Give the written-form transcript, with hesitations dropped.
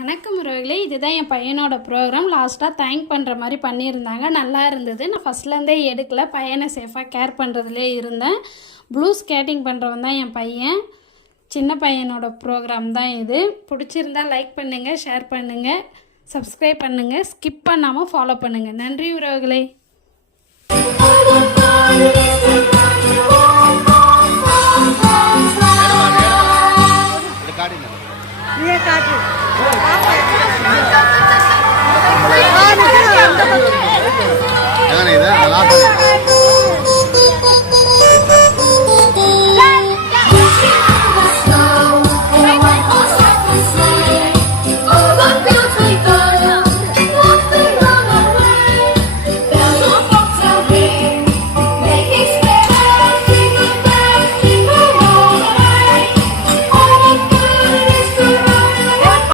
வணக்கம் உறவுகளே, இதுதான் என் பையனோட ப்ரோக்ராம். லாஸ்ட்டாக தேங்க் பண்ணுற மாதிரி பண்ணியிருந்தாங்க. நல்லா இருந்தது. நான் ஃபஸ்ட்லேருந்தே எடுக்கல, பையனை சேஃபாக கேர் பண்ணுறதுலே இருந்தேன். ப்ளூ ஸ்கேட்டிங் பண்ணுறவன் தான் என் பையன். சின்ன பையனோட ப்ரோக்ராம் தான் இது. பிடிச்சிருந்தால் லைக் பண்ணுங்கள், ஷேர் பண்ணுங்கள், சப்ஸ்கிரைப் பண்ணுங்கள், ஸ்கிப் பண்ணாமல் ஃபாலோ பண்ணுங்கள். நன்றி உறவுகளே. காட்டு